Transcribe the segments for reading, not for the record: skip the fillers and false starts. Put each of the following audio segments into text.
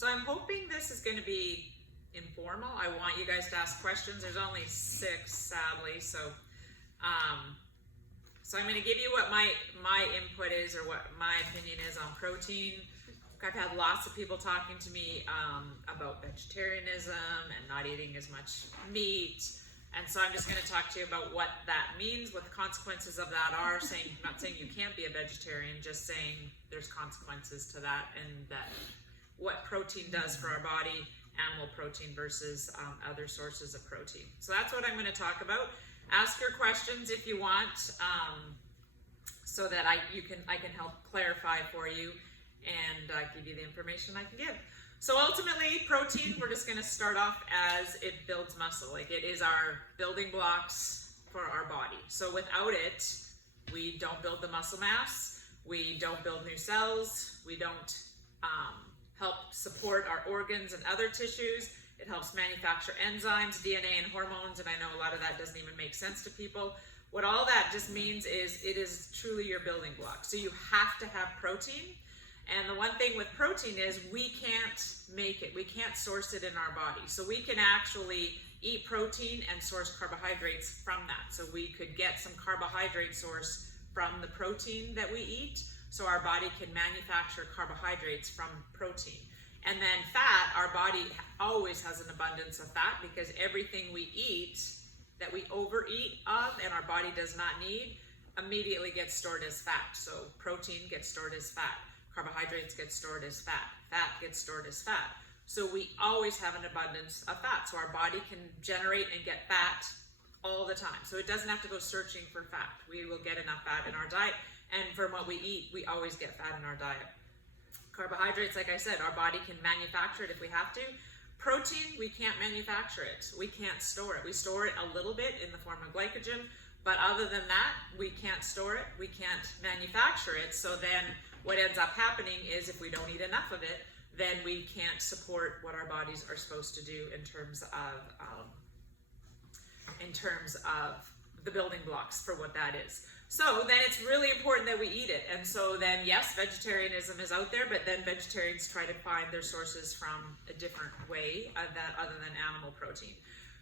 So I'm hoping this is going to be informal. I want you guys to ask questions. There's only 6, sadly, so I'm going to give you what my input is, or what my opinion is on protein. I've had lots of people talking to me about vegetarianism and not eating as much meat. And so I'm just going to talk to you about what that means, what the consequences of that are. Not saying you can't be a vegetarian, just saying there's consequences to that, and that what protein does for our body, animal protein versus other sources of protein. So that's what I'm going to talk about. Ask your questions if you want, so that I can help clarify for you and give you the information I can give. So ultimately, protein, we're just going to start off as it builds muscle. Like, it is our building blocks for our body. So without it, we don't build the muscle mass, we don't build new cells, we don't help support our organs and other tissues. It helps manufacture enzymes, DNA, and hormones, and I know a lot of that doesn't even make sense to people. What all that just means is it is truly your building block. So you have to have protein. And the one thing with protein is we can't make it. We can't source it in our body. So we can actually eat protein and source carbohydrates from that. So we could get some carbohydrate source from the protein that we eat. So our body can manufacture carbohydrates from protein. And then fat, our body always has an abundance of fat, because everything we eat that we overeat of and our body does not need immediately gets stored as fat. So protein gets stored as fat. Carbohydrates get stored as fat. Fat gets stored as fat. So we always have an abundance of fat. So our body can generate and get fat all the time. So it doesn't have to go searching for fat. We will get enough fat in our diet. And from what we eat, we always get fat in our diet. Carbohydrates, like I said, our body can manufacture it if we have to. Protein, we can't manufacture it. We can't store it. We store it a little bit in the form of glycogen, but other than that, we can't store it. We can't manufacture it. So then what ends up happening is, if we don't eat enough of it, then we can't support what our bodies are supposed to do in terms of the building blocks for what that is. So then it's really important that we eat it. And so then, yes, vegetarianism is out there, but then vegetarians try to find their sources from a different way other than animal protein.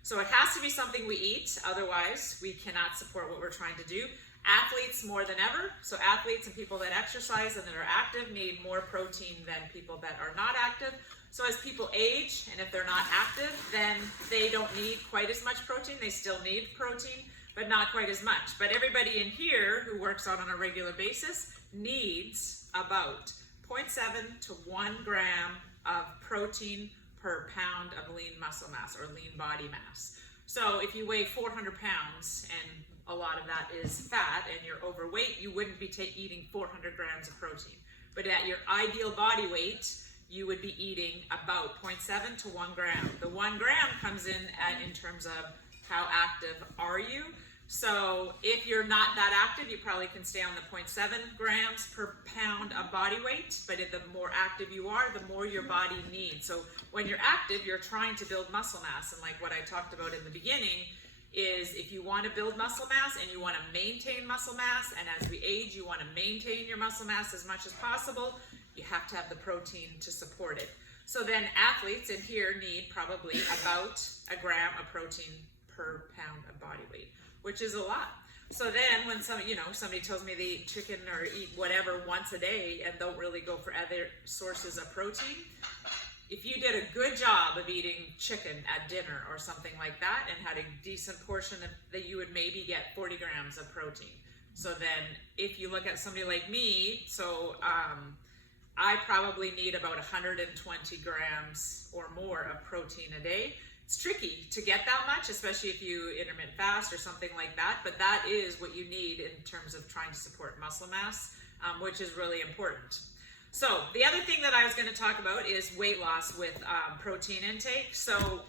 So it has to be something we eat, otherwise we cannot support what we're trying to do. Athletes more than ever. So athletes and people that exercise and that are active need more protein than people that are not active. So as people age, and if they're not active, then they don't need quite as much protein. They still need protein, but not quite as much. But everybody in here who works out on a regular basis needs about 0.7 to 1 gram of protein per pound of lean muscle mass or lean body mass. So if you weigh 400 pounds and a lot of that is fat and you're overweight, you wouldn't be eating 400 grams of protein. But at your ideal body weight, you would be eating about 0.7 to 1 gram. The 1 gram comes in terms of how active are you. So if you're not that active, you probably can stay on the 0.7 grams per pound of body weight, but the more active you are, the more your body needs. So when you're active, you're trying to build muscle mass, and like what I talked about in the beginning, is if you want to build muscle mass and you want to maintain muscle mass, and as we age, you want to maintain your muscle mass as much as possible, you have to have the protein to support it. So then athletes in here need probably about 1 gram of protein per pound of body weight, which is a lot. So then when somebody tells me they eat chicken or eat whatever once a day and don't really go for other sources of protein, if you did a good job of eating chicken at dinner or something like that and had a decent portion that you would maybe get 40 grams of protein. So then if you look at somebody like me, so I probably need about 120 grams or more of protein a day. It's tricky to get that much, especially if you intermittent fast or something like that, but that is what you need in terms of trying to support muscle mass, which is really important. So the other thing that I was going to talk about is weight loss with protein intake. So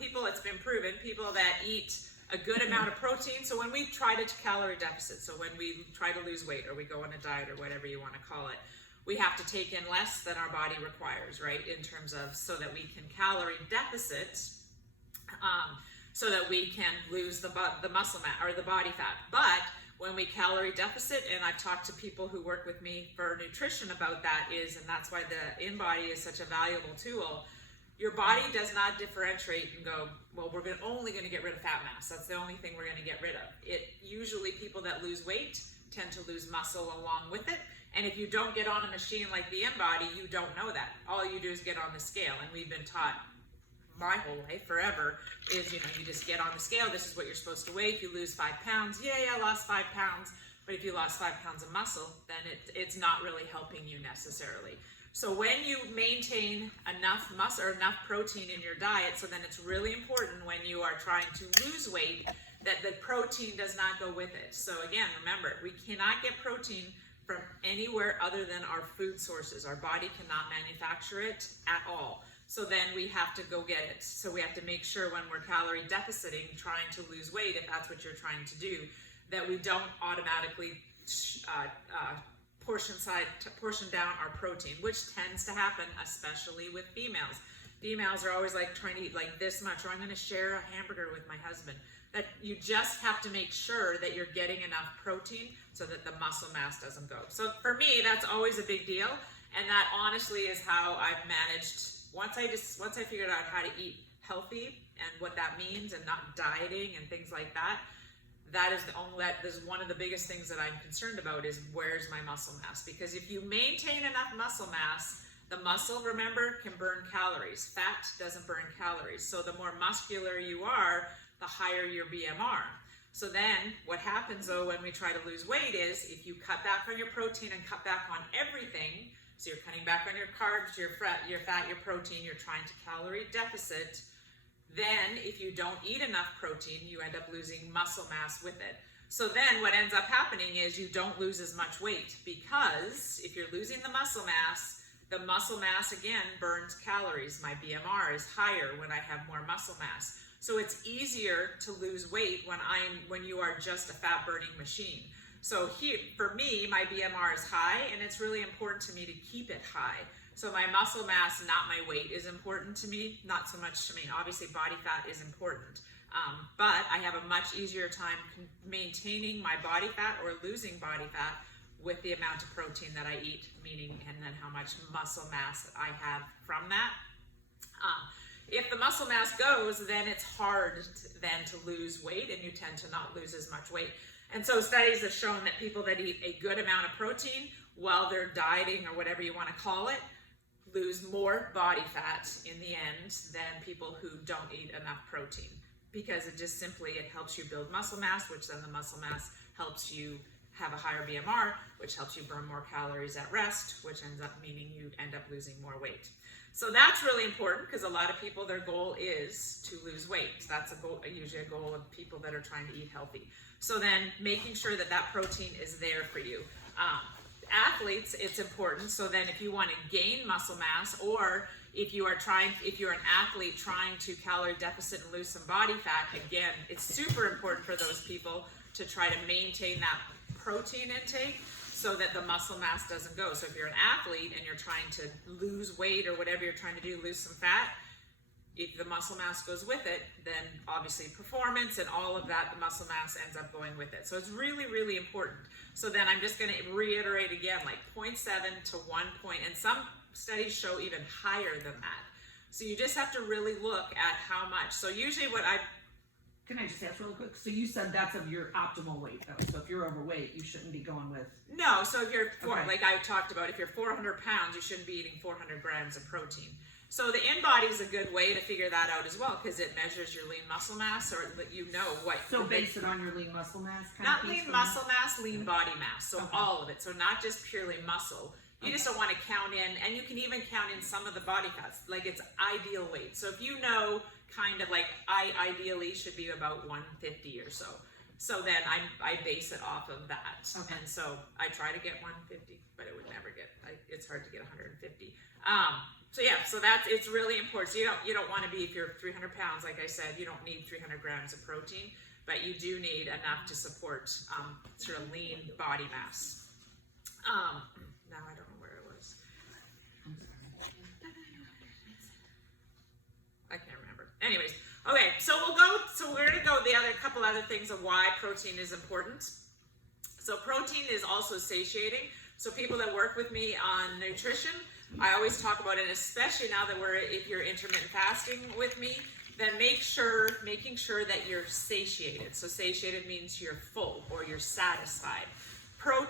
it's been proven, people that eat a good amount of protein, so when we try to calorie deficit, so when we try to lose weight or we go on a diet or whatever you want to call it, we have to take in less than our body requires, right, in terms of so that we can calorie deficit, so that we can lose the muscle mass or the body fat. But when we calorie deficit, and I've talked to people who work with me for nutrition about that and that's why the InBody is such a valuable tool. Your body does not differentiate and go, well, we're only going to get rid of fat mass. That's the only thing we're going to get rid of. Usually people that lose weight tend to lose muscle along with it. And if you don't get on a machine like the InBody, you don't know that. All you do is get on the scale. And we've been taught my whole life, forever, is, you just get on the scale. This is what you're supposed to weigh. If you lose 5 pounds, yay, I lost 5 pounds. But if you lost 5 pounds of muscle, then it's not really helping you necessarily. So when you maintain enough muscle or enough protein in your diet, so then it's really important when you are trying to lose weight that the protein does not go with it. So again, remember, we cannot get protein from anywhere other than our food sources. Our body cannot manufacture it at all. So then we have to go get it. So we have to make sure when we're calorie deficiting, trying to lose weight, if that's what you're trying to do, that we don't automatically portion down our protein, which tends to happen, especially with females. Females are always like trying to eat like this much, or I'm going to share a hamburger with my husband. That you just have to make sure that you're getting enough protein so that the muscle mass doesn't go. So for me, that's always a big deal. And that honestly is how I've managed, once I figured out how to eat healthy and what that means and not dieting and things like that, that is one of the biggest things that I'm concerned about is where's my muscle mass? Because if you maintain enough muscle mass, the muscle, remember, can burn calories. Fat doesn't burn calories. So the more muscular you are, the higher your BMR. So then what happens though when we try to lose weight is if you cut back on your protein and cut back on everything, so you're cutting back on your carbs, your fat, your protein, you're trying to calorie deficit, then if you don't eat enough protein, you end up losing muscle mass with it. So then what ends up happening is you don't lose as much weight, because if you're losing the muscle mass again burns calories. My BMR is higher when I have more muscle mass. So it's easier to lose weight when you are just a fat burning machine. So here, for me, my BMR is high, and it's really important to me to keep it high. So my muscle mass, not my weight, is important to me. Not so much, obviously body fat is important. But I have a much easier time maintaining my body fat or losing body fat with the amount of protein that I eat, and then how much muscle mass I have from that. If the muscle mass goes, then it's hard then to lose weight, and you tend to not lose as much weight. And so studies have shown that people that eat a good amount of protein while they're dieting, or whatever you want to call it, lose more body fat in the end than people who don't eat enough protein, because it helps you build muscle mass, which then the muscle mass helps you have a higher BMR, which helps you burn more calories at rest, which ends up meaning you end up losing more weight. So that's really important, because a lot of people, their goal is to lose weight. That's usually a goal of people that are trying to eat healthy. So then making sure that protein is there for you. Athletes, it's important. So then if you want to gain muscle mass, or if you're an athlete trying to calorie deficit and lose some body fat, again, it's super important for those people to try to maintain that protein intake so that the muscle mass doesn't go. So if you're an athlete and you're trying to lose weight or whatever you're trying to do, lose some fat, if the muscle mass goes with it, then obviously performance and all of that, the muscle mass ends up going with it. So it's really, really important. So then I'm just going to reiterate again, like 0.7 to 1 point, and some studies show even higher than that. So you just have to really look at how much. So usually Can I just ask real quick? So you said that's of your optimal weight, though. So if you're overweight, you shouldn't be going with... No, so if you're, like I talked about, if you're 400 pounds, you shouldn't be eating 400 grams of protein. So the InBody is a good way to figure that out as well, because it measures your lean muscle mass, or that you know what... So base it on your lean muscle mass? Not lean muscle mass, lean body mass. So all of it. So not just purely muscle. You just don't want to count in, and you can even count in some of the body fats, like it's ideal weight. So if you know, kind of like I ideally should be about 150 or so. So then I base it off of that. Okay. And so I try to get 150, but it would never get, it's hard to get 150. So yeah, so it's really important. So you don't want to be, if you're 300 pounds, like I said, you don't need 300 grams of protein, but you do need enough to support sort of lean body mass. Now I don't know where it was. I can't remember. Anyways, okay, so we're gonna go couple other things of why protein is important. So protein is also satiating. So people that work with me on nutrition, I always talk about it, especially now that if you're intermittent fasting with me, then making sure that you're satiated. So satiated means you're full or you're satisfied.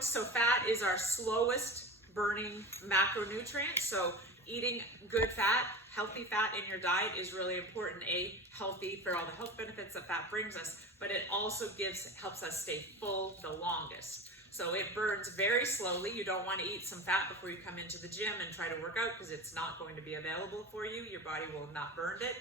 So fat is our slowest burning macronutrient. So eating good fat, healthy fat in your diet is really important. Healthy for all the health benefits that fat brings us, but it also helps us stay full the longest. So it burns very slowly. You don't want to eat some fat before you come into the gym and try to work out, because it's not going to be available for you. Your body will not burn it.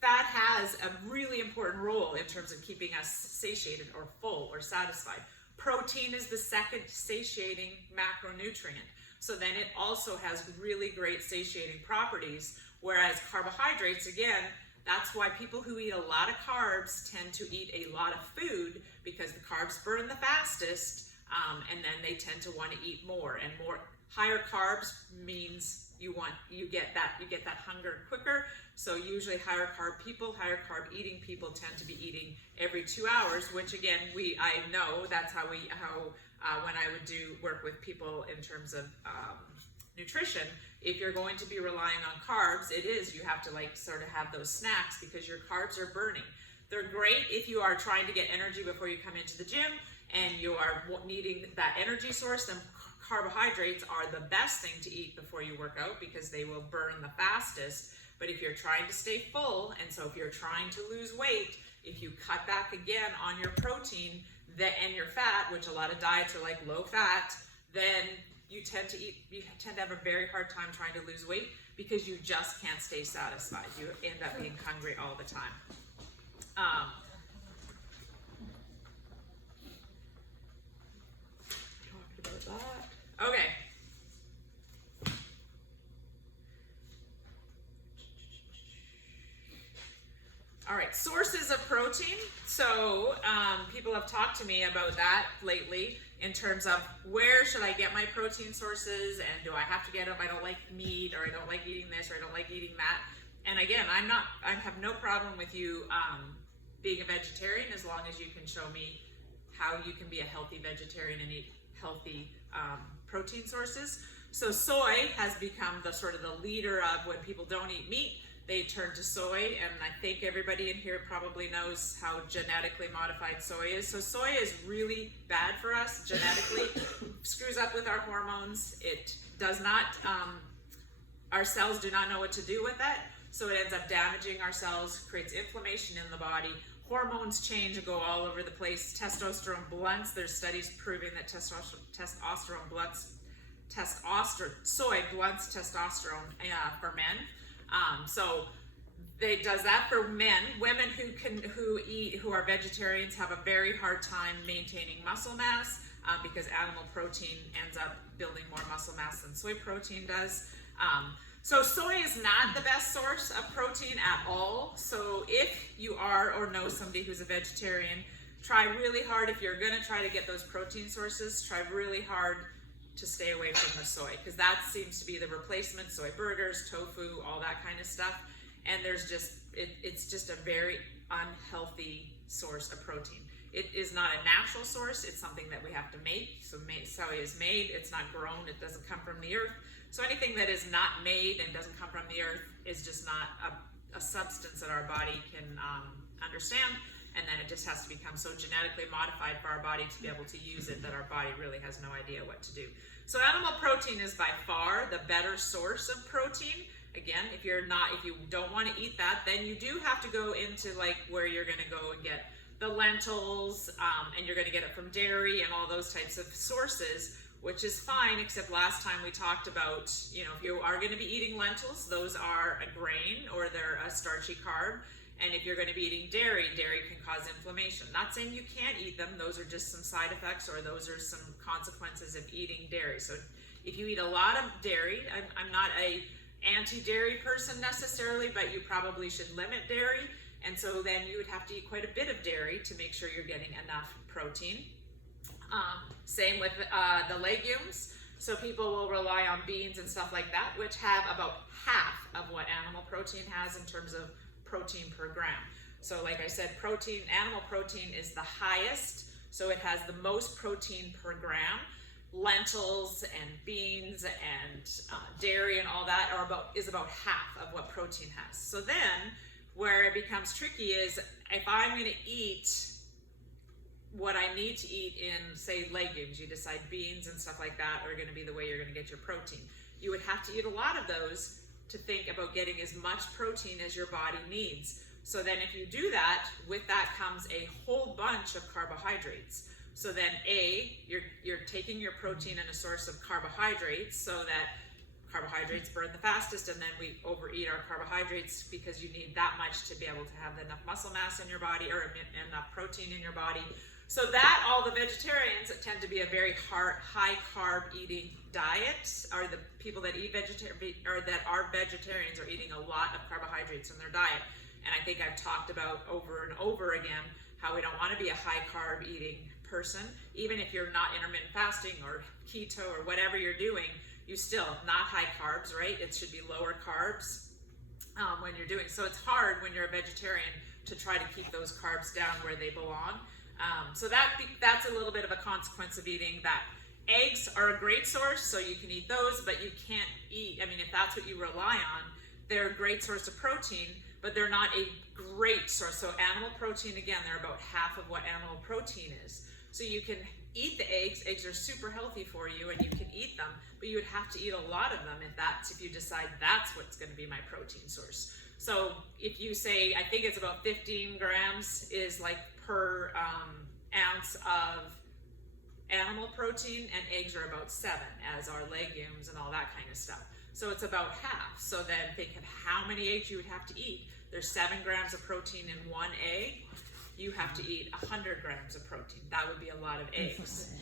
Fat has a really important role in terms of keeping us satiated or full or satisfied. Protein is the second satiating macronutrient. So then it also has really great satiating properties, whereas carbohydrates, again, that's why people who eat a lot of carbs tend to eat a lot of food, because the carbs burn the fastest, and then they tend to want to eat more and more. Higher carbs means you get that hunger quicker. So usually higher carb eating people tend to be eating every 2 hours, which again, I know that's how when I would work with people in terms of nutrition, if you're going to be relying on carbs, you have to sort of have those snacks, because your carbs are burning. They're great if you are trying to get energy before you come into the gym and you are needing that energy source. Then carbohydrates are the best thing to eat before you work out, because they will burn the fastest. But if you're trying to stay full, and so if you're trying to lose weight, if you cut back again on your protein and your fat, which a lot of diets are like low fat, then you tend to have a very hard time trying to lose weight, because you just can't stay satisfied. You end up being hungry all the time. Talked about that. Okay. All right, sources of protein. So people have talked to me about that lately in terms of where should I get my protein sources, and do I have to get them? I don't like meat, or I don't like eating this, or I don't like eating that. And again, I have no problem with you being a vegetarian, as long as you can show me how you can be a healthy vegetarian and eat healthy protein sources. So soy has become the sort of the leader of when people don't eat meat, they turn to soy, and I think everybody in here probably knows how genetically modified soy is. So soy is really bad for us genetically, screws up with our hormones. It does not, our cells do not know what to do with it, so it ends up damaging our cells, creates inflammation in the body. Hormones change and go all over the place. Testosterone blunts. There's studies proving that testosterone blunts soy blunts testosterone for men. So it does that for men. Women who are vegetarians have a very hard time maintaining muscle mass, because animal protein ends up building more muscle mass than soy protein does. So soy is not the best source of protein at all. So if you are or know somebody who's a vegetarian, try really hard. If you're going to try to get those protein sources, try really hard to stay away from the soy, because that seems to be the replacement. Soy burgers, tofu, all that kind of stuff. And it's just a very unhealthy source of protein. It is not a natural source. It's something that we have to make. So soy is made. It's not grown. It doesn't come from the earth. So anything that is not made and doesn't come from the earth is just not a substance that our body can understand. And then it just has to become so genetically modified for our body to be able to use it that our body really has no idea what to do. So animal protein is by far the better source of protein. Again, if you don't want to eat that, then you do have to go into where you're going to go and get the lentils, and you're going to get it from dairy and all those types of sources, which is fine, except last time we talked about, if you are going to be eating lentils, those are a grain or they're a starchy carb. And if you're going to be eating dairy can cause inflammation. Not saying you can't eat them, those are just some side effects, or those are some consequences of eating dairy. So if you eat a lot of dairy, I'm not a anti-dairy person necessarily, but you probably should limit dairy. And so then you would have to eat quite a bit of dairy to make sure you're getting enough protein. Same with the legumes. So people will rely on beans and stuff like that, which have about half of what animal protein has in terms of protein per gram. So like I said, animal protein is the highest. So it has the most protein per gram. Lentils and beans and dairy and all that is about half of what protein has. So then where it becomes tricky is if I'm going to eat what I need to eat in, say, legumes, you decide beans and stuff like that are going to be the way you're going to get your protein. You would have to eat a lot of those to think about getting as much protein as your body needs. So then if you do that, with that comes a whole bunch of carbohydrates. So then you're taking your protein and a source of carbohydrates, so that carbohydrates burn the fastest, and then we overeat our carbohydrates because you need that much to be able to have enough muscle mass in your body or enough protein in your body. So that all the vegetarians that tend to be a very high carb eating diet are the people that eat or that are vegetarians are eating a lot of carbohydrates in their diet. And I think I've talked about over and over again how we don't want to be a high carb eating person. Even if you're not intermittent fasting or keto or whatever you're doing, you still not high carbs, right? It should be lower carbs when you're doing. So it's hard when you're a vegetarian to try to keep those carbs down where they belong. So that's a little bit of a consequence of eating that. Eggs are a great source, so you can eat those, but you can't eat, I mean, if that's what you rely on, they're a great source of protein, but they're not a great source. So animal protein, again, they're about half of what animal protein is. So you can eat the eggs. Eggs are super healthy for you, and you can eat them, but you would have to eat a lot of them if you decide that's what's going to be my protein source. So if you say, I think it's about 15 grams is like per ounce of animal protein, and eggs are about 7, as are legumes and all that kind of stuff. So it's about half. So then think of how many eggs you would have to eat. There's 7 grams of protein in one egg. You have to eat 100 grams of protein. That would be a lot of eggs.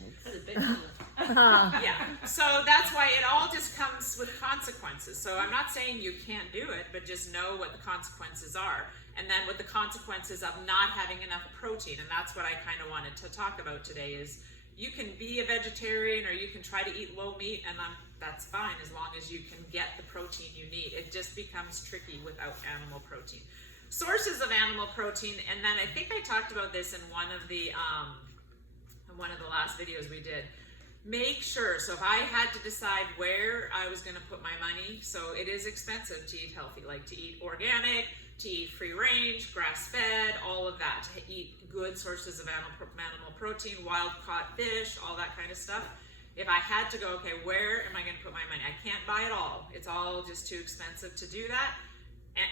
Yeah. So that's why it all just comes with consequences. So I'm not saying you can't do it, but just know what the consequences are. And then with the consequences of not having enough protein. And that's what I kind of wanted to talk about today is you can be a vegetarian or you can try to eat low meat, and that's fine as long as you can get the protein you need. It just becomes tricky without animal protein. Sources of animal protein, and then I think I talked about this in one of the last videos we did. Make sure, so if I had to decide where I was going to put my money, so it is expensive to eat healthy, like to eat organic, to eat free range, grass-fed, all of that, to eat good sources of animal protein, wild-caught fish, all that kind of stuff. If I had to go, okay, where am I going to put my money? I can't buy it all. It's all just too expensive to do that. And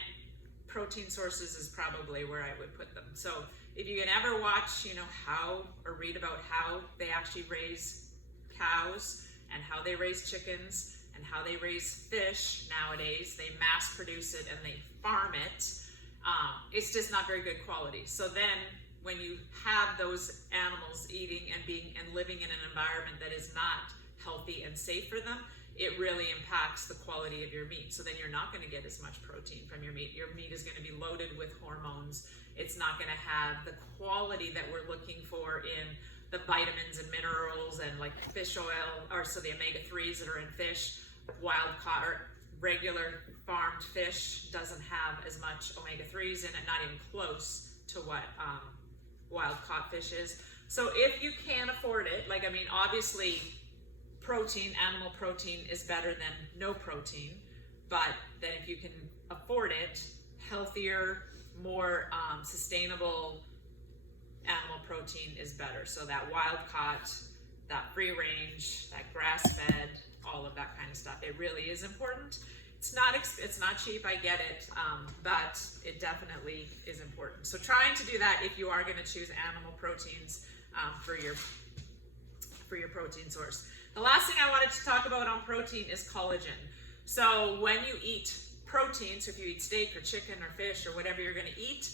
protein sources is probably where I would put them. So if you can ever watch, how or read about how they actually raise cows and how they raise chickens and how they raise fish nowadays, they mass produce it and they farm it. It's just not very good quality. So then when you have those animals eating and living in an environment that is not healthy and safe for them, it really impacts the quality of your meat. So then you're not going to get as much protein from your meat. Your meat is going to be loaded with hormones. It's not going to have the quality that we're looking for in the vitamins and minerals and like fish oil, or so the omega-3s that are in fish. Wild caught or regular farmed fish doesn't have as much omega-3s in it, not even close to what wild caught fish is. So if you can afford it, obviously protein, animal protein is better than no protein, but then if you can afford it, healthier, more sustainable animal protein is better. So that wild caught, that free range, that grass fed, all of that kind of stuff, it really is important. It's not cheap, I get it, but it definitely is important. So trying to do that if you are going to choose animal proteins for your protein source. The last thing I wanted to talk about on protein is collagen. So when you eat protein, so if you eat steak or chicken or fish or whatever you're going to eat,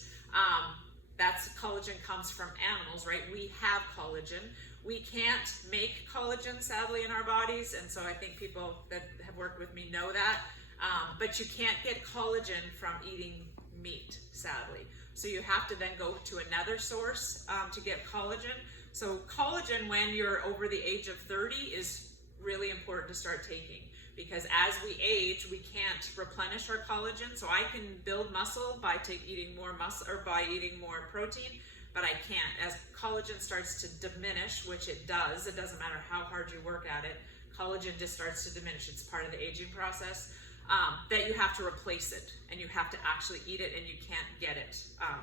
that's collagen comes from animals, right? We have collagen. We can't make collagen, sadly, in our bodies, and so I think people that have worked with me know that. But you can't get collagen from eating meat, sadly. So you have to then go to another source to get collagen. So collagen, when you're over the age of 30, is really important to start taking, because as we age, we can't replenish our collagen. So I can build muscle by eating more muscle or by eating more protein, but I can't. As collagen starts to diminish, which it doesn't matter how hard you work at it, collagen just starts to diminish. It's part of the aging process. That you have to replace it, and you have to actually eat it, and you can't get it.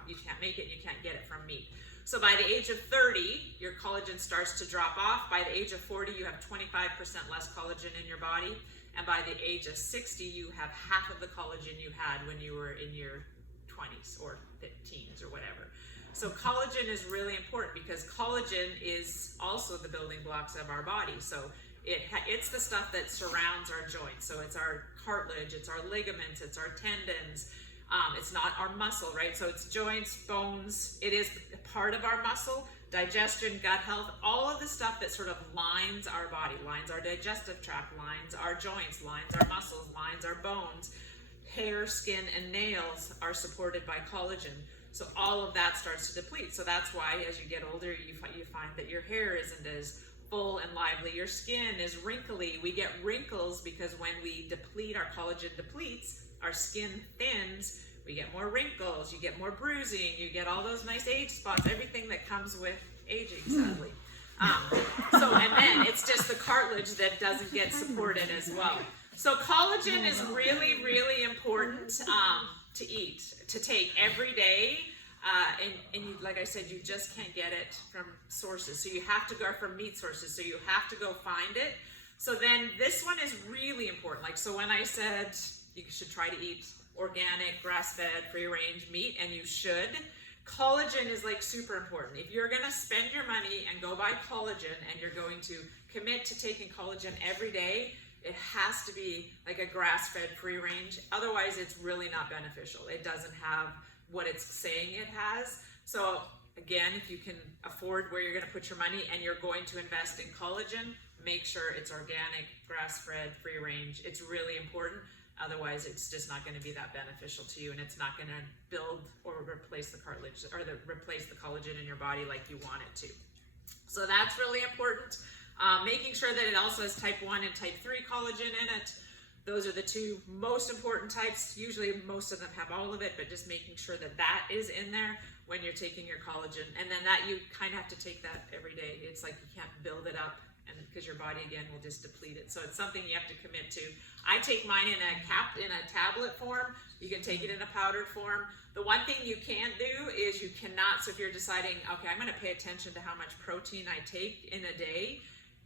You can't make it, and you can't get it from meat. So by the age of 30, your collagen starts to drop off. By the age of 40, you have 25% less collagen in your body. And by the age of 60, you have half of the collagen you had when you were in your 20s or teens or whatever. So collagen is really important because collagen is also the building blocks of our body. So it's the stuff that surrounds our joints. So it's our cartilage, it's our ligaments, it's our tendons. It's not our muscle, right? So it's joints, bones. It is part of our muscle, digestion, gut health, all of the stuff that sort of lines our body, lines our digestive tract, lines our joints, lines our muscles, lines our bones. Hair, skin, and nails are supported by collagen. So all of that starts to deplete. So that's why as you get older, you find that your hair isn't as full and lively. Your skin is wrinkly. We get wrinkles because when we deplete, our collagen depletes, our skin thins, we get more wrinkles, you get more bruising, you get all those nice age spots, everything that comes with aging, sadly. And then it's just the cartilage that doesn't get supported as well. So collagen is really, really important to eat, to take every day. And you, like I said, you just can't get it from sources. So you have to go from meat sources. So you have to go find it. So then this one is really important. Like, so when I said you should try to eat organic, grass-fed, free-range meat, and you should, collagen is like super important. If you're gonna spend your money and go buy collagen and you're going to commit to taking collagen every day, it has to be like a grass-fed free-range. Otherwise, it's really not beneficial. It doesn't have what it's saying it has. So again, if you can afford where you're gonna put your money and you're going to invest in collagen, make sure it's organic, grass-fed, free-range. It's really important. Otherwise, it's just not going to be that beneficial to you, and it's not going to build or replace the cartilage or replace the collagen in your body like you want it to. So that's really important. Making sure that it also has type 1 and type 3 collagen in it. Those are the two most important types. Usually most of them have all of it, but just making sure that that is in there when you're taking your collagen. And then that you kind of have to take that every day. It's like you can't build it up, and because your body again will just deplete it. So it's something you have to commit to. I take mine in a tablet form. You can take it in a powdered form. The one thing you can't do is you cannot, so if you're deciding, okay, I'm gonna pay attention to how much protein I take in a day,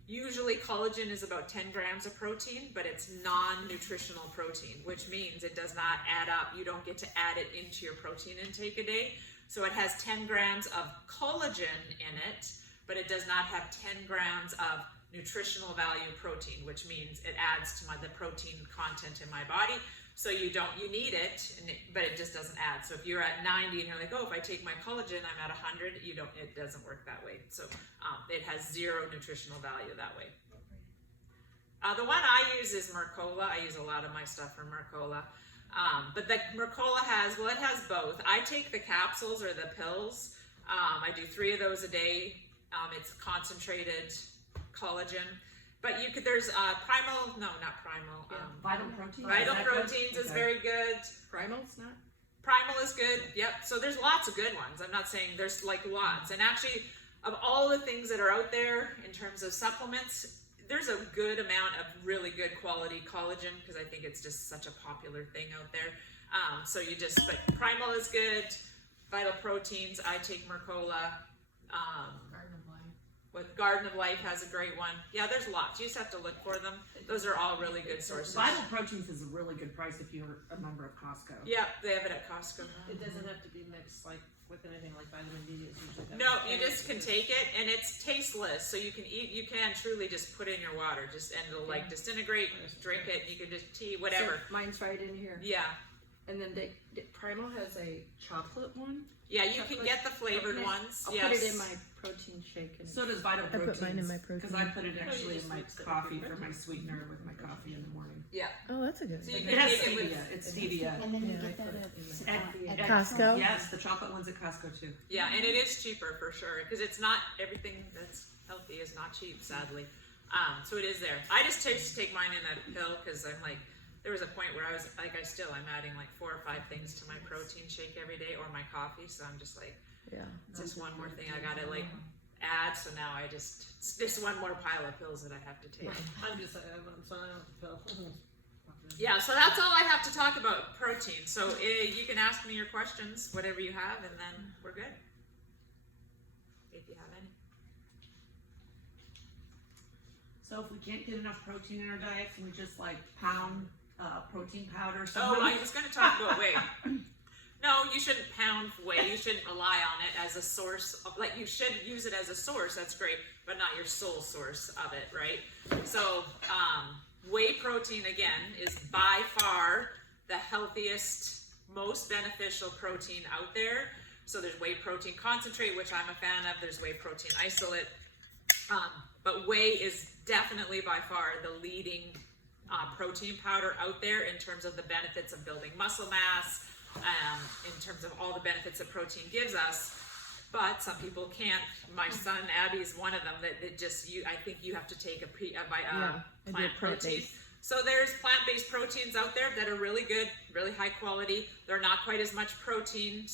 usually collagen is about 10 grams of protein, but it's non-nutritional protein, which means it does not add up. You don't get to add it into your protein intake a day. So it has 10 grams of collagen in it, but it does not have 10 grams of nutritional value protein, which means it adds to the protein content in my body. So you need it, but it just doesn't add. So if you're at 90 and you're like, oh, if I take my collagen, I'm at 100, it doesn't work that way. So it has zero nutritional value that way. The one I use is Mercola. I use a lot of my stuff from Mercola. But the Mercola has both. I take the capsules or the pills. I do 3 of those a day. It's concentrated collagen. But there's Primal, no, not Primal. Vital Proteins. Vital Proteins is very good. Primal's not? Primal is good, yep. So there's lots of good ones. I'm not saying there's like lots. And actually, of all the things that are out there in terms of supplements, there's a good amount of really good quality collagen because I think it's just such a popular thing out there. But Primal is good. Vital Proteins, I take Mercola. Garden of Life has a great one. Yeah, there's lots. You just have to look for them. Those are all really good sources. Vital Proteins is a really good price if you're a member of Costco. Yeah, they have it at Costco. It doesn't have to be mixed like with anything like vitamin D. It's usually no, you just can take it, and it's tasteless. So you can truly just put it in your water, and it'll like disintegrate. Drink it. You can just tea, whatever. So mine's right in here. Yeah. And then Primal has a chocolate one. Yeah, you can get the flavored ones. I'll put it in my protein shake. So does Vital Proteins. I put mine in my protein. Because I put it actually in my coffee for my sweetener with my coffee in the morning. Yeah. Oh, that's a good So one. you It can has take it with stevia. It's stevia. And then you Yeah, get that At Costco? Yes, the chocolate one's at Costco too. Yeah, and it is cheaper for sure because it's not everything that's healthy is not cheap, sadly. So it is there. I just take mine in a pill because I'm like, there was a point where I was like, I'm adding like 4 or 5 things to my protein shake every day or my coffee. So I'm just like, it's just one more thing I gotta like add. So now it's just one more pile of pills that I have to take. I'm just saying, I'm sorry, I don't have to pill. Yeah, so that's all I have to talk about protein. So you can ask me your questions, whatever you have, and then we're good. If you have any. So if we can't get enough protein in our diet, can we just like pound protein powder? Oh, I was going to talk about whey. No, you shouldn't pound whey. You shouldn't rely on it as a source. Like, you should use it as a source. That's great, but not your sole source of it, right? So whey protein, again, is by far the healthiest, most beneficial protein out there. So there's whey protein concentrate, which I'm a fan of. There's whey protein isolate. But whey is definitely by far the leading protein powder out there in terms of the benefits of building muscle mass, in terms of all the benefits that protein gives us. But some people can't. My son Abby is one of them that just I think you have to take a plant protein. So there's plant-based proteins out there that are really good, really high quality. They're not quite as much protein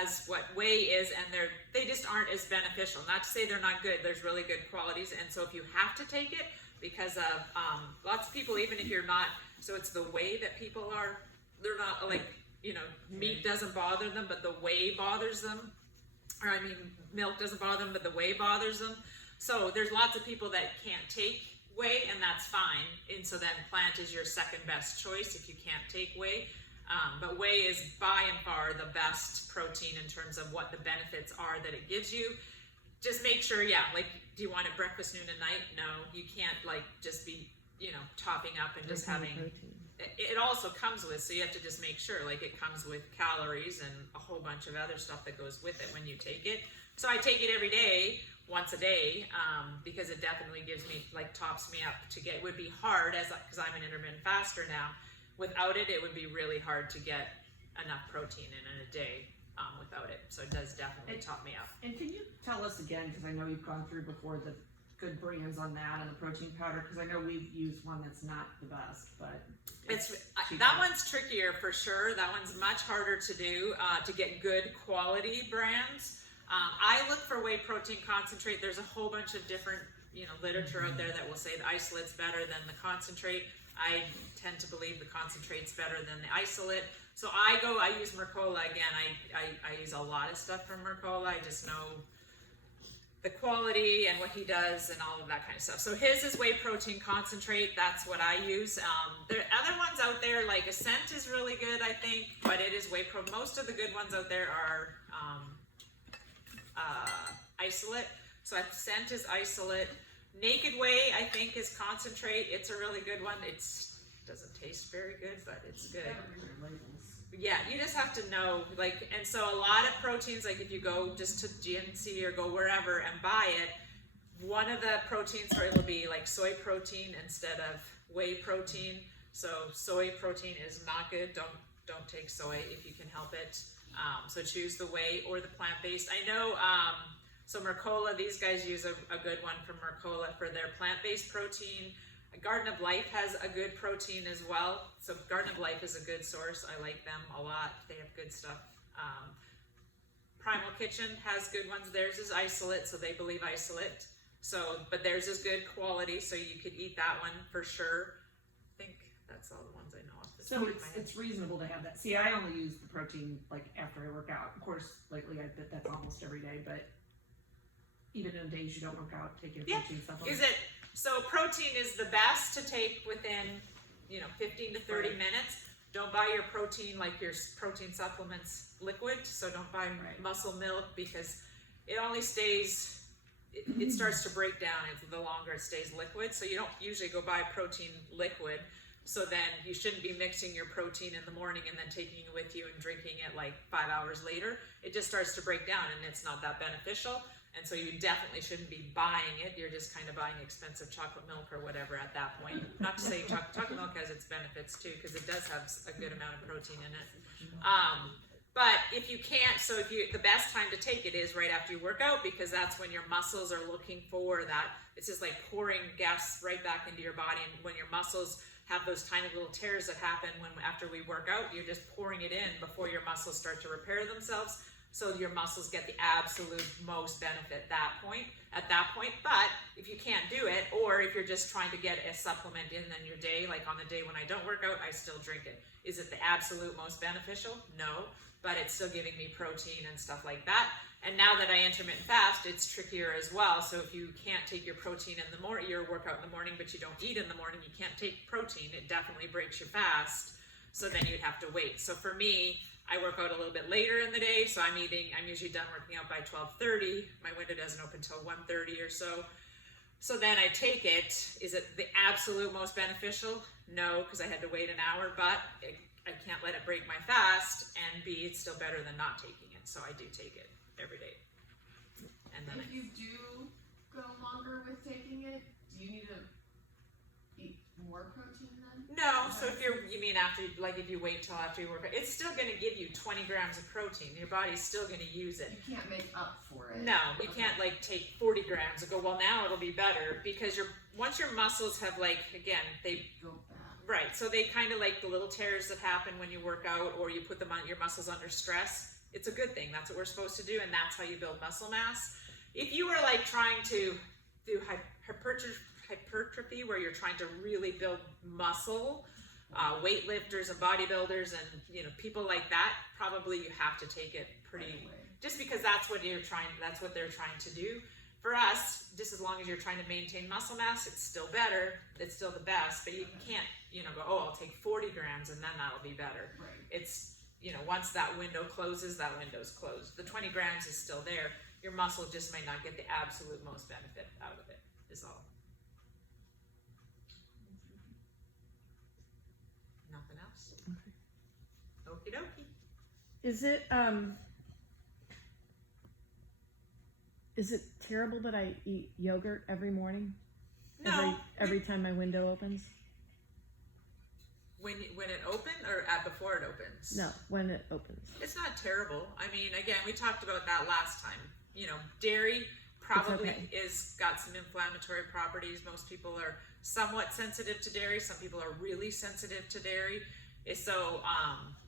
as what whey is, and they just aren't as beneficial. Not to say they're not good. There's really good qualities, and so if you have to take it, because of lots of people, even if you're not, so it's the way that people are. They're not like, meat doesn't bother them, but the whey bothers them. Or I mean, milk doesn't bother them, but the whey bothers them. So there's lots of people that can't take whey, and that's fine. And so then plant is your second best choice if you can't take whey. But whey is by and far the best protein in terms of what the benefits are that it gives you. Just make sure, like, do you want it breakfast, noon, and night? No, you can't like just be, topping up and just having. It also comes with, so you have to just make sure, like, it comes with calories and a whole bunch of other stuff that goes with it when you take it. So I take it every day, once a day, because it definitely gives me, like, tops me up to get. It would be hard because I'm an intermittent faster now. Without it, it would be really hard to get enough protein in a day without it. So it does definitely top me up. And can you tell us again, because I know you've gone through before, the good brands on that and the protein powder, because I know we've used one that's not the best, but that one's trickier for sure. That one's much harder to do, to get good quality brands. I look for whey protein concentrate. There's a whole bunch of different, literature out there that will say the isolate's better than the concentrate. I tend to believe the concentrate's better than the isolate. So I use Mercola again. I use a lot of stuff from Mercola. I just know the quality and what he does and all of that kind of stuff. So his is whey protein concentrate. That's what I use. There are other ones out there, like Ascent is really good, I think, but it is whey protein. Most of the good ones out there are isolate. So Ascent is isolate. Naked Whey, I think, is concentrate. It's a really good one. It doesn't taste very good, but it's good. Yeah, you just have to know, like, and so a lot of proteins, like if you go just to GNC or go wherever and buy it, one of the proteins will be like soy protein instead of whey protein. So soy protein is not good. Don't take soy if you can help it. So choose the whey or the plant-based. I know, so Mercola, these guys use a good one from Mercola for their plant-based protein. Garden of Life has a good protein as well. So Garden of Life is a good source. I like them a lot. They have good stuff. Primal Kitchen has good ones. Theirs is isolate, so they believe isolate. So, but theirs is good quality, so you could eat that one for sure. I think that's all the ones I know of. So it's reasonable to have that. See, I only use the protein like after I work out. Of course, lately that's almost every day, but even in days you don't work out, take your protein supplement. So protein is the best to take within, 15 to 30 minutes. Don't buy your protein, like your protein supplements liquid. So don't buy muscle milk because it only stays, it starts to break down the longer it stays liquid. So you don't usually go buy protein liquid. So then you shouldn't be mixing your protein in the morning and then taking it with you and drinking it like 5 hours later. It just starts to break down and it's not that beneficial. And so you definitely shouldn't be buying it. You're just kind of buying expensive chocolate milk or whatever at that point. Not to say chocolate milk has its benefits too, because it does have a good amount of protein in it. But if you can't, the best time to take it is right after you work out, because that's when your muscles are looking for that. It's just like pouring gas right back into your body. And when your muscles have those tiny little tears that happen after we work out. You're just pouring it in before your muscles start to repair themselves, so your muscles get the absolute most benefit at that point. But if you can't do it, or if you're just trying to get a supplement in your day, like on the day when I don't work out, I still drink it. Is it the absolute most beneficial? No, but it's still giving me protein and stuff like that. And now that I intermittent fast, it's trickier as well. So if you can't take your protein in the morning, your workout in the morning, but you don't eat in the morning, you can't take protein. It definitely breaks your fast. So then you'd have to wait. So for me, I work out a little bit later in the day. So I'm usually done working out by 12:30. My window doesn't open until 1:30 or so. So then I take it. Is it the absolute most beneficial? No, because I had to wait an hour, but I can't let it break my fast. And B, it's still better than not taking it. So I do take it every day. And then if you do go longer with taking it, do you need to eat more protein then? No, so if you mean after, like if you wait till after you work out, it's still going to give you 20 grams of protein. Your body's still going to use it. You can't make up for it. No, you can't like take 40 grams and go, well, now it'll be better, because once your muscles have again, they go back. Right, so they kind of like the little tears that happen when you work out, or you put them on your muscles under stress. It's a good thing. That's what we're supposed to do, and that's how you build muscle mass. If you are trying to do hypertrophy, where you're trying to really build muscle, weightlifters and bodybuilders and people like that, probably you have to take it just because that's what they're trying to do. For us, just as long as you're trying to maintain muscle mass, it's still better. It's still the best, but you can't go, oh, I'll take 40 grams and then that'll be better. Right. It's once that window closes, that window's closed. The 20 grams is still there. Your muscle just might not get the absolute most benefit out of it, is all. Nothing else? Okay. Okie dokie. Is it terrible that I eat yogurt every morning? No. Every time my window opens? When it opens or before it opens? No, when it opens. It's not terrible. I mean, again, we talked about that last time. Dairy probably is got some inflammatory properties. Most people are somewhat sensitive to dairy. Some people are really sensitive to dairy. So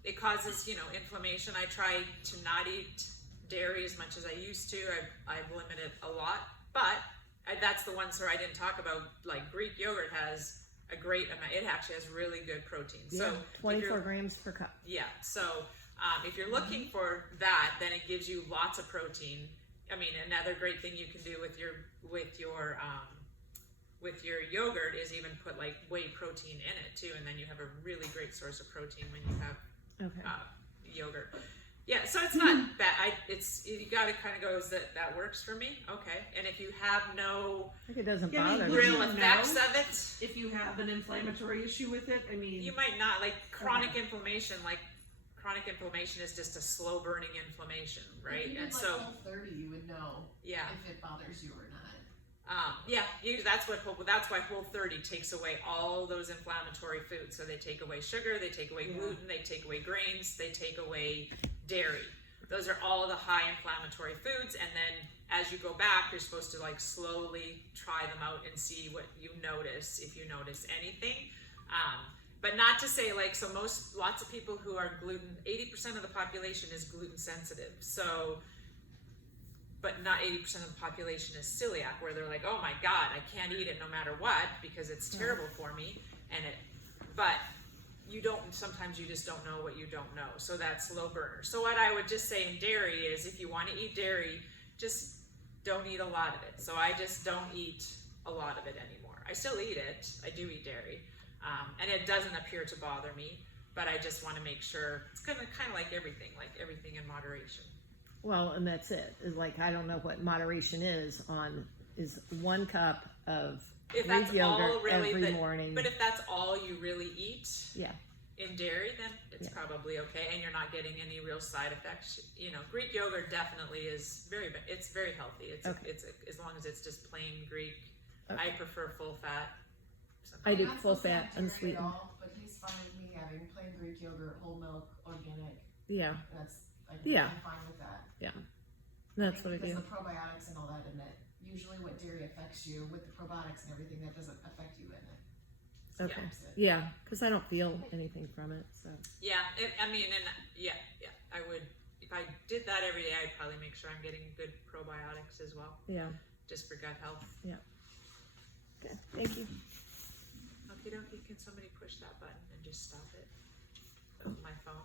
it causes, inflammation. I try to not eat dairy as much as I used to. I've limited a lot, but that's the ones where I didn't talk about. Like Greek yogurt has a great amount. It actually has really good protein. Yeah, So 24 grams per cup. Yeah. So if you're looking for that, then it gives you lots of protein. I mean, another great thing you can do with your yogurt is even put whey protein in it too, and then you have a really great source of protein when you have yogurt. Yeah, so it's not bad. You got to kind of go, that works for me? Okay. And if you have no It doesn't bother me. real effects of it, If you have an inflammatory issue with it, I mean, you might not. Chronic inflammation, chronic inflammation is just a slow burning inflammation, right? If you did Whole30, you would know if it bothers you or not. That's why Whole30 takes away all those inflammatory foods. So they take away sugar, they take away gluten, they take away grains, they take away dairy. Those are all the high inflammatory foods, and then as you go back, you're supposed to slowly try them out and see what you notice, if you notice anything. But not to say lots of people who are 80% of the population is gluten sensitive. So, but not 80% of the population is celiac, where they're like, oh my God, I can't eat it no matter what because it's terrible for me. But sometimes you just don't know what you don't know. So that's slow burner. So what I would just say in dairy is, if you want to eat dairy, just don't eat a lot of it. So I just don't eat a lot of it anymore. I still eat it. I do eat dairy. And it doesn't appear to bother me, but I just want to make sure it's kind of like everything in moderation. Well, and that's it. It's I don't know what moderation is 1 cup of Greek yogurt every morning. But if that's all you really eat in dairy, then it's probably okay, and you're not getting any real side effects. Greek yogurt definitely is very healthy. It's as long as it's just plain Greek. Okay. I prefer full fat. I do full fat, unsweetened. But he's fine with me having plain Greek yogurt, whole milk, organic. Yeah. I'm fine with that. Yeah. That's what I do. Because the probiotics and all that in it. Usually what dairy affects you with the probiotics and everything, that doesn't affect you in it. Okay. Yeah, because I don't feel anything from it. So Yeah, I mean, and yeah, I would, if I did that every day, I'd probably make sure I'm getting good probiotics as well, yeah. just for gut health. Okay. Thank you. Okie dokie, can somebody push that button and just stop it? That was my phone.